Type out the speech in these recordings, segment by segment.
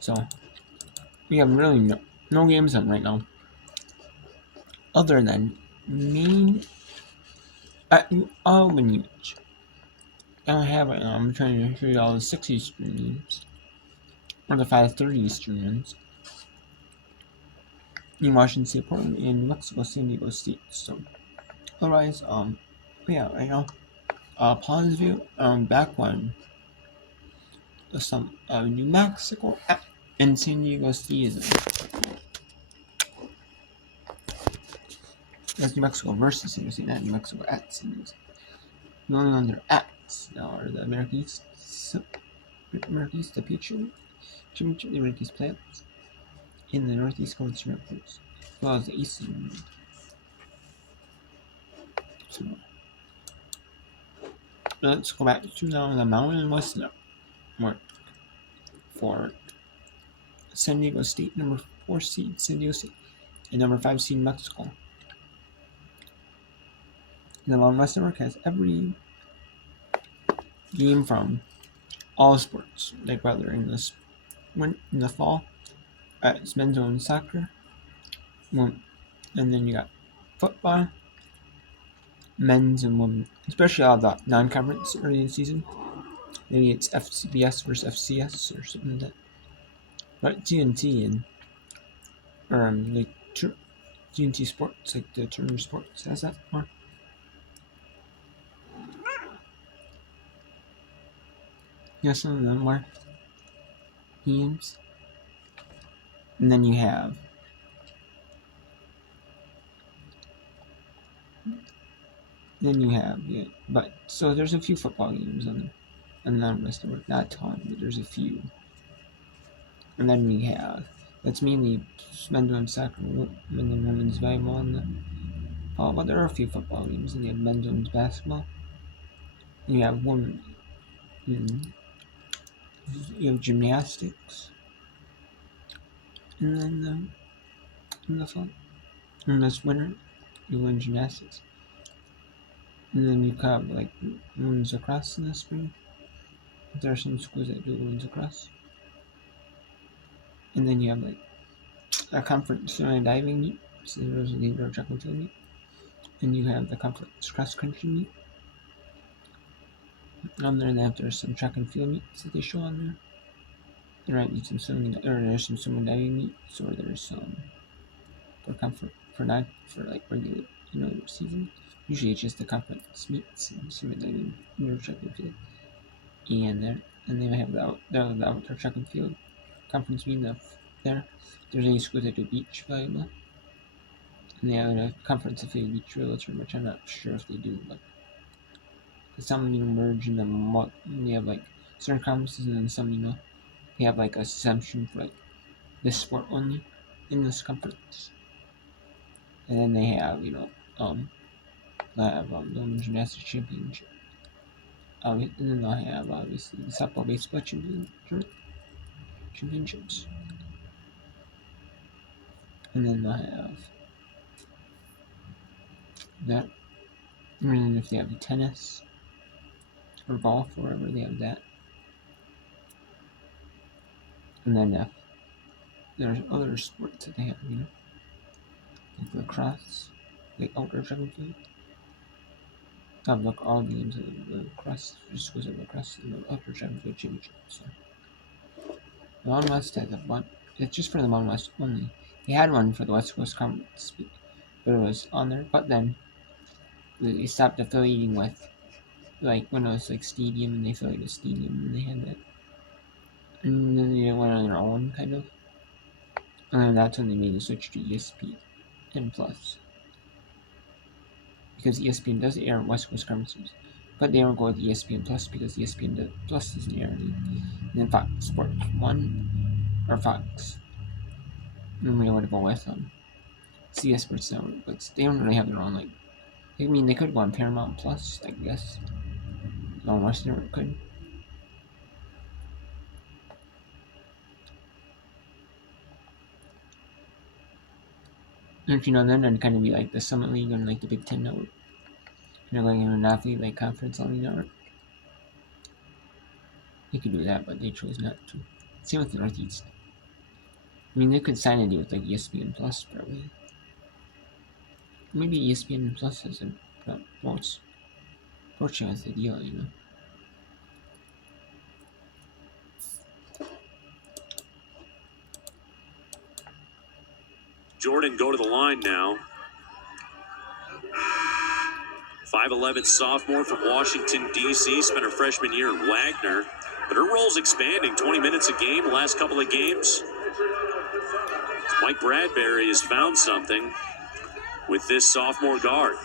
So we have really no games on right now, other than Maine at New Albany. I don't have it now. I'm trying to show you all the 6 Eastern games, or the 5:30 Eastern ones. In Washington State, Portland, and New Mexico, San Diego State. So otherwise, yeah, right now, Plausville, back when some New Mexico and San Diego State that's New Mexico versus San Diego State, not New Mexico at San Diego State. The only ones that are at now are the American East, the Peachtree Championship, the American East playoffs, in the Northeast Conference Championships, as well as the Eastern. So let's go back to now the Mountain West network for San Diego State, number 4 seed San Diego State, and number 5 seed Mexico. The Mountain West network has every game from all sports, like whether in the fall, it's men's own soccer, and then you got football, men's and women, especially all the non-conference early in the season. Maybe it's FCBS versus FCS or something like that. But TNT and like TNT Sports, like the Turner Sports, has that more. Yeah, some of them more games. And then you have yeah, but so there's a few football games on the West Network, not a ton, but there's a few. And then we have that's mainly men's and soccer, men and women's volleyball on the fall, but there are a few football games, and you have men's and basketball. And you have women, you have gymnastics, and then in the fall, in this winter, you win gymnastics. And then you have like women's lacrosse in the spring. There are some schools that do women's lacrosse. And then you have like a conference diving meet, so there's a indoor track and field meet. And you have the conference cross country meet. On there, and there's some track and field meets that they show on there. There might be some swimming, or there's some swimming diving meets, or there's some for like regular season. Usually it's just the conference meets and swimming diving, indoor track and field. And they might have the outdoor track and field conference meeting up there. There's any schools that do beach volleyball. And they have a conference affiliate beach realtor, which I'm not sure if they do, but some merge in them. They have like certain conferences, and then some they have like a exemption for like this sport only in this conference. And then they have the women's gymnastics championship. And then they'll have obviously the softball baseball championships. And then they'll have that. And then if they have the tennis or golf or whatever, they have that. And then there's other sports that they have, like lacrosse, like outdoor track and field. Have like all the games of the lacrosse, just goes of lacrosse and the outdoor track and field championship. So the Mountain West has one. It's just for the Mountain West only. They had one for the West Coast Conference, but it was on there. But then they stopped affiliating with, like when it was like Stadium, and they affiliated with Stadium, and they had that. And then they went on their own, kind of. And then that's when they made the switch to ESPN Plus. Because ESPN does air West Coast conferences, but they don't go with ESPN Plus because ESPN Plus doesn't air any. And then Fox Sports 1 or Fox. Normally I would go with CS Sports Network, but they don't really have their own like. I mean, they could go on Paramount Plus, I guess. No, West Network could. And if then it'd kind of be like the Summit League and like the Big Ten Network. Going in an athlete like conference only network. They could do that, but they chose not to. Same with the Northeast. I mean, they could sign a deal with like ESPN Plus, probably. Maybe ESPN Plus has a most portion of the deal, you know. Jordan go to the line now. 5'11" sophomore from Washington, D.C. Spent her freshman year in Wagner. But her role's expanding. 20 minutes a game, the last couple of games. Mike Bradbury has found something with this sophomore guard.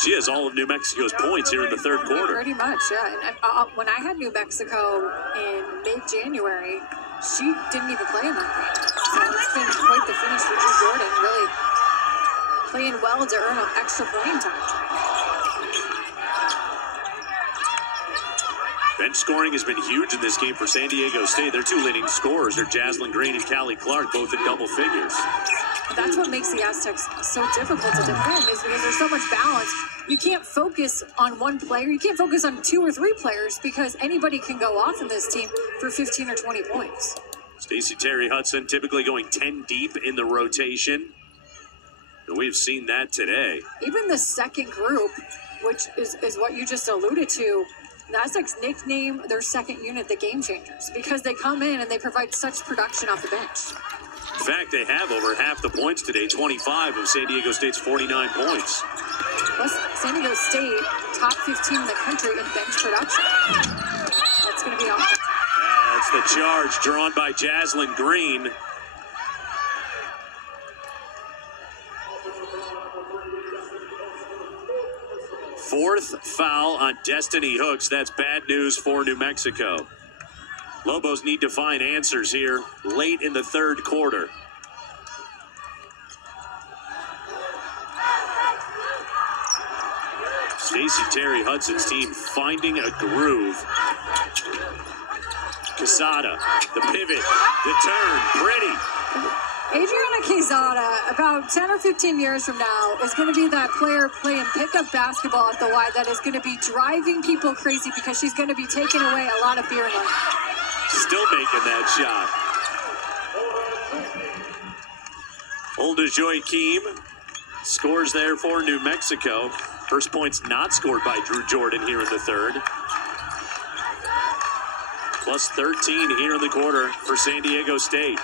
She has all of New Mexico's points here in the third quarter. Pretty much, yeah. And when I had New Mexico in mid-January, she didn't even play in that game. So it's been quite the finish for Drew Jordan, really playing well to earn extra playing time. Bench scoring has been huge in this game for San Diego State. Their two leading scorers are Jaslyn Green and Callie Clark, both in double figures. That's what makes the Aztecs so difficult to defend, is because there's so much balance. You can't focus on one player. You can't focus on 2 or 3 players because anybody can go off in this team for 15 or 20 points. Stacey Terry Hudson typically going 10 deep in the rotation. And we've seen that today. Even the second group, which is what you just alluded to, the Aztecs nickname their second unit the Game Changers because they come in and they provide such production off the bench. In fact, they have over half the points today, 25 of San Diego State's 49 points. Plus, San Diego State, top 15 in the country in bench production. That's going to be awesome. That's the charge drawn by Jaslyn Green. Fourth foul on Destiny Hooks. That's bad news for New Mexico. Lobos need to find answers here late in the third quarter. Stacey Terry Hudson's team finding a groove. Quesada, the pivot, the turn, pretty. Adriana Quezada, about 10 or 15 years from now, is going to be that player playing pickup basketball at the Y that is going to be driving people crazy because she's going to be taking away a lot of beer money. Still making that shot. Olda Joaquim scores there for New Mexico. First points not scored by Drew Jordan here in the third. Plus 13 here in the quarter for San Diego State.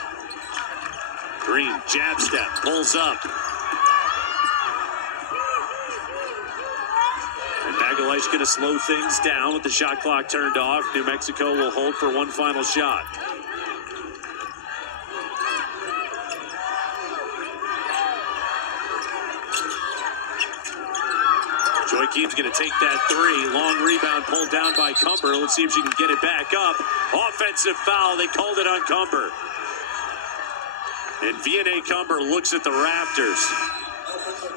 Green, jab step, pulls up. And Magalhaes going to slow things down with the shot clock turned off. New Mexico will hold for one final shot. Joaquim's going to take that three. Long rebound pulled down by Cumber. Let's see if she can get it back up. Offensive foul. They called it on Cumber. And Vianney Cumber looks at the rafters.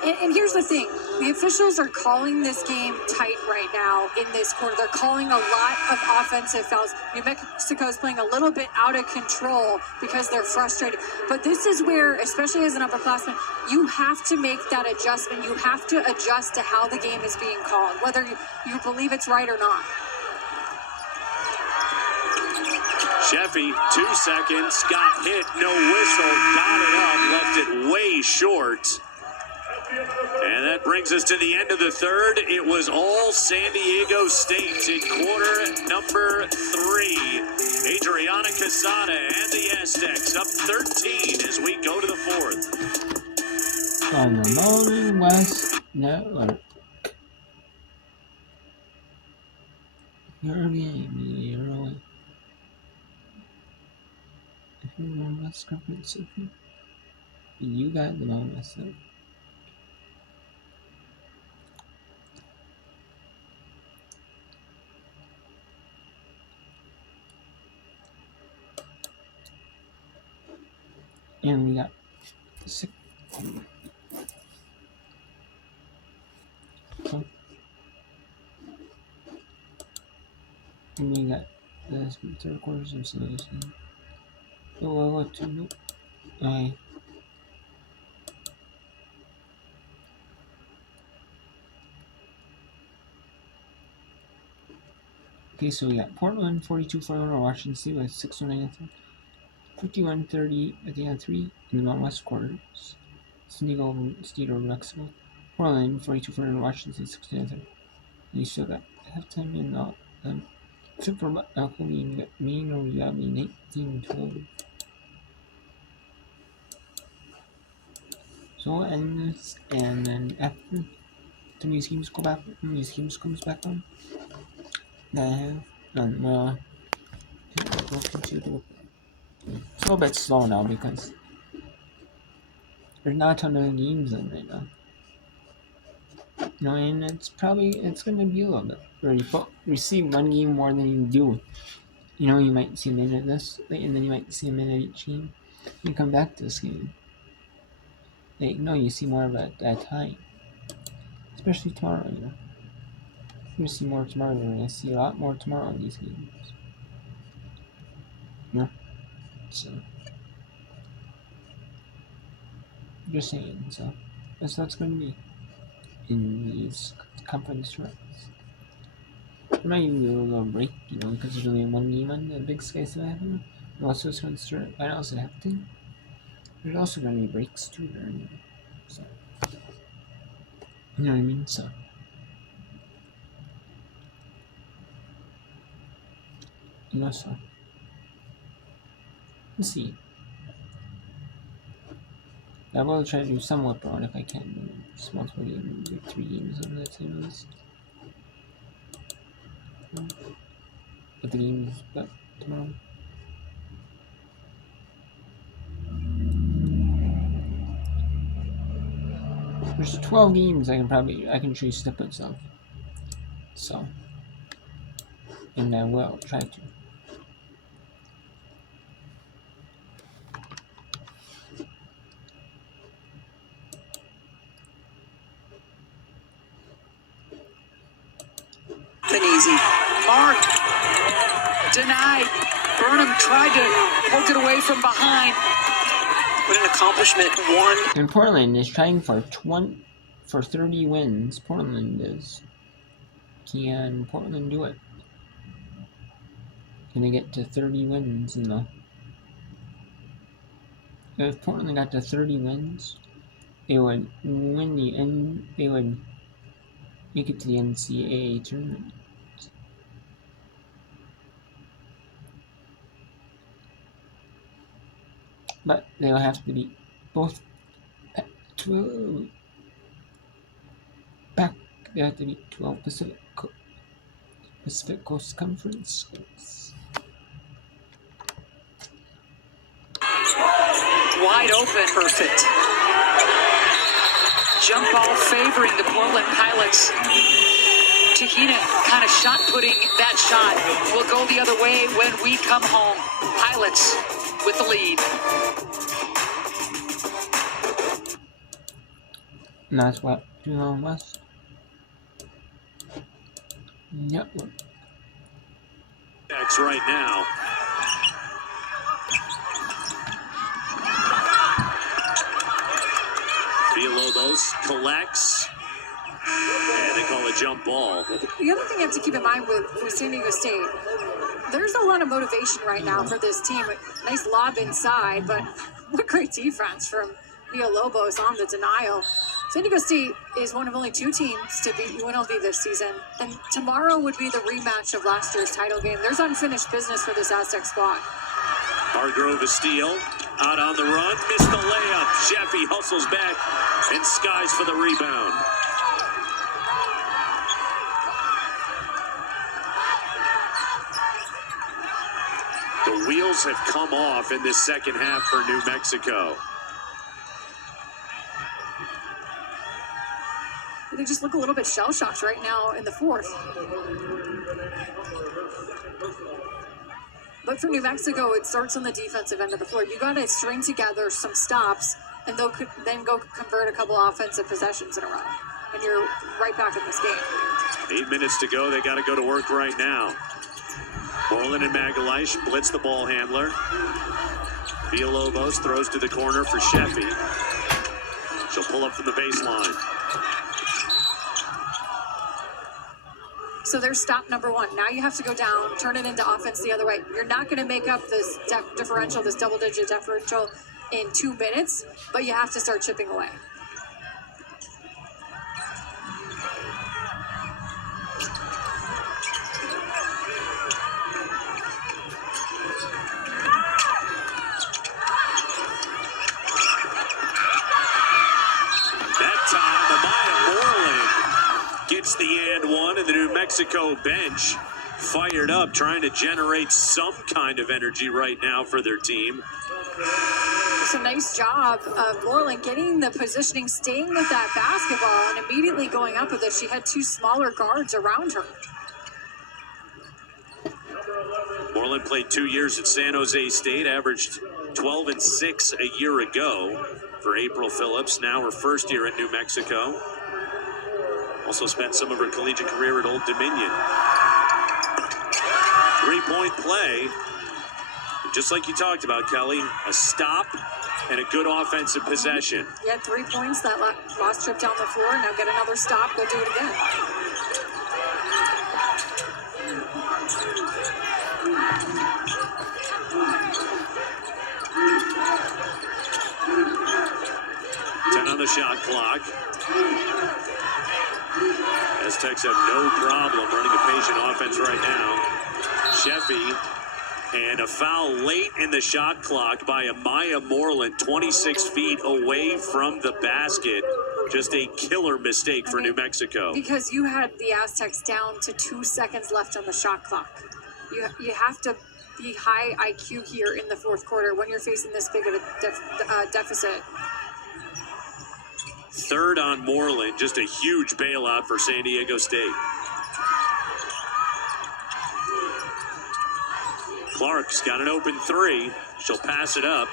And here's the thing. The officials are calling this game tight right now in this quarter. They're calling a lot of offensive fouls. New Mexico is playing a little bit out of control because they're frustrated. But this is where, especially as an upperclassman, you have to make that adjustment. You have to adjust to how the game is being called, whether you believe it's right or not. Sheffy, 2 seconds, got hit, no whistle, got it up, left it way short. And that brings us to the end of the third. It was all San Diego State in quarter number 3. Adriana Quesada and the Aztecs up 13 as we go to the fourth. On the Mountain West Network. Your game, early. If you remember that conference, you got the Mountain West Network. And we got 6. And we got the third quarters of Sundays. Oh, what to do? I. Okay, so we got Portland 42-41 over Washington State with 6:09 left. 51-30 at the end of 3 in the Mountain West quarters. San Diego State over Mexico. Portland 42-41 over Washington State 6:09 left. You still got halftime in except for Alchemy, Maine or Yami 19-12. So we'll end this, and then after the new teams go back, new teams comes back on, that I have, and we'll continue. It's a little bit slow now because there's not a ton of games in right now. You know, and it's gonna be a little bit where you see one game more than you do. You know, you might see a minute of this, and then you might see a minute of each game. You come back to this game. Like, no, you see more of it at that time. Especially tomorrow, you know. You're gonna see more tomorrow. You're gonna see a lot more tomorrow in these games. You know? So, just saying. So, that's how it's gonna be in these conference runs. There might even be a little break, you know, because there's only one game on the Big Sky still happening. Also, it's going to start right now, so happening. There's also going to be breaks too during it. So, you know what I mean? So, you know, so. Let's see. I will try to do some whip around if I can. Just multiple games, like 3 games on that same list. But the games back tomorrow. There's 12 games I can choose snippets of. So, and I will try to. Easy. Mark denied. Burnham tried to poke it away from behind. What an accomplishment. One. And Portland is trying for 30 wins. Portland is. Can Portland do it? Can they get to 30 wins in the... If Portland got to 30 wins, they would win they would make it to the NCAA tournament. But they will have to beat both they have to beat 12 Pacific Coast Conference schools. Wide open. Perfect. Jump ball favoring the Portland Pilots. Tahina kind of shot putting that shot. Will go the other way when we come home. Pilots with the lead. And that's what West Network. X right now. Villalobos collects, and they call a jump ball. The other thing you have to keep in mind with San Diego State, there's a lot of motivation right now for this team. Nice lob inside, but what great defense from Villalobos on the denial. San Diego State is one of only 2 teams to beat UNLV this season, and tomorrow would be the rematch of last year's title game. There's unfinished business for this Aztec squad. Hargrove is steal. Out on the run, missed the layup. Jeffy hustles back and skies for the rebound. The wheels have come off in this second half for New Mexico. They just look a little bit shell-shocked right now in the fourth. But for New Mexico, it starts on the defensive end of the floor. You got to string together some stops, and they'll then go convert a couple offensive possessions in a row. And you're right back in this game. 8 minutes to go. They got to go to work right now. Moreland and Magalhaes blitz the ball handler. Villalobos throws to the corner for Sheffy. She'll pull up from the baseline. So there's stop number one. Now you have to go down, turn it into offense the other way. You're not going to make up this differential, this double-digit differential in 2 minutes, but you have to start chipping away. Gets the and one, and the New Mexico bench fired up, trying to generate some kind of energy right now for their team. It's a nice job of Moreland getting the positioning, staying with that basketball, and immediately going up with it. She had 2 smaller guards around her. Moreland played 2 years at San Jose State, averaged 12 and 6 a year ago for April Phillips. Now her first year at New Mexico. Also spent some of her collegiate career at Old Dominion. 3-point play. Just like you talked about, Kelly, a stop and a good offensive possession. You had 3 points that last trip down the floor. Now get another stop, go do it again. On the shot clock. Aztecs have no problem running a patient offense right now. Sheffy, and a foul late in the shot clock by Amaya Moreland, 26 feet away from the basket. Just a killer mistake for New Mexico. Because you had the Aztecs down to 2 seconds left on the shot clock. You have to be high IQ here in the fourth quarter when you're facing this big of a deficit. Third on Moreland, just a huge bailout for San Diego State. Clark's got an open 3. She'll pass it up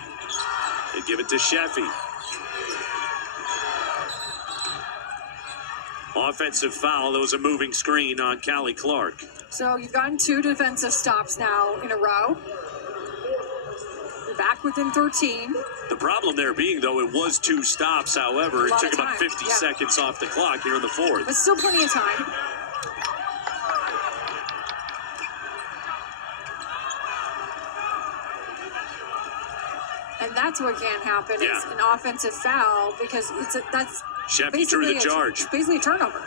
and give it to Sheffy. Offensive foul. That was a moving screen on Callie Clark. So you've gotten 2 defensive stops now in a row. You're back within 13. The problem there being, though, it was 2 stops. However, it took about 50 seconds off the clock here in the fourth. But still plenty of time. And that's what can't happen. Yeah. It's an offensive foul because that's Sheffy drew the charge. It's basically a turnover.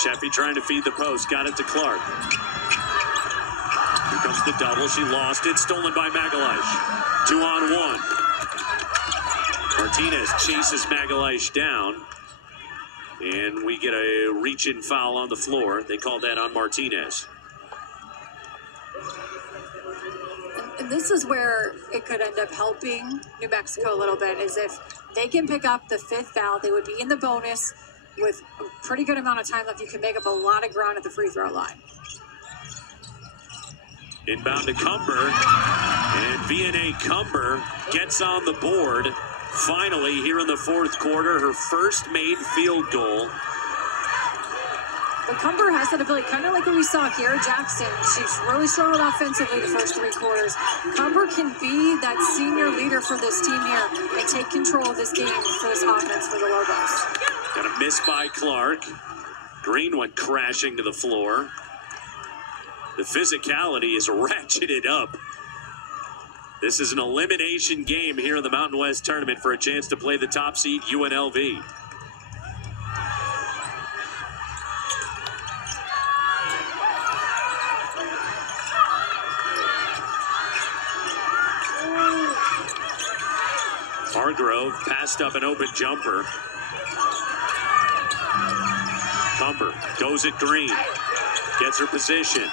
Sheffy trying to feed the post, got it to Clark. Here comes the double, she lost it, stolen by Magalish. 2-on-1. Martinez chases Magalish down, and we get a reach-in foul on the floor. They called that on Martinez. And this is where it could end up helping New Mexico a little bit, is if they can pick up the 5th foul, they would be in the bonus. With a pretty good amount of time left, you can make up a lot of ground at the free throw line. Inbound to Cumber, and VNA Cumber gets on the board. Finally, here in the fourth quarter, her first made field goal. But Cumber has that ability, kind of like what we saw Kiara Jackson. She's really struggled offensively the first 3 quarters. Cumber can be that senior leader for this team here and take control of this game for this offense for the Lobos. Got a miss by Clark. Green went crashing to the floor. The physicality is ratcheted up. This is an elimination game here in the Mountain West Tournament for a chance to play the top seed UNLV. Hargrove passed up an open jumper. Cumber goes at Green, gets her position,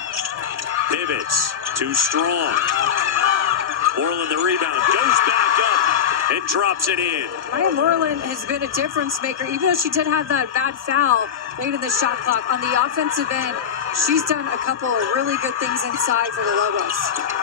pivots, too strong. Moreland the rebound, goes back up and drops it in. Maya Moreland has been a difference maker, even though she did have that bad foul late in the shot clock. On the offensive end, she's done a couple of really good things inside for the Lobos.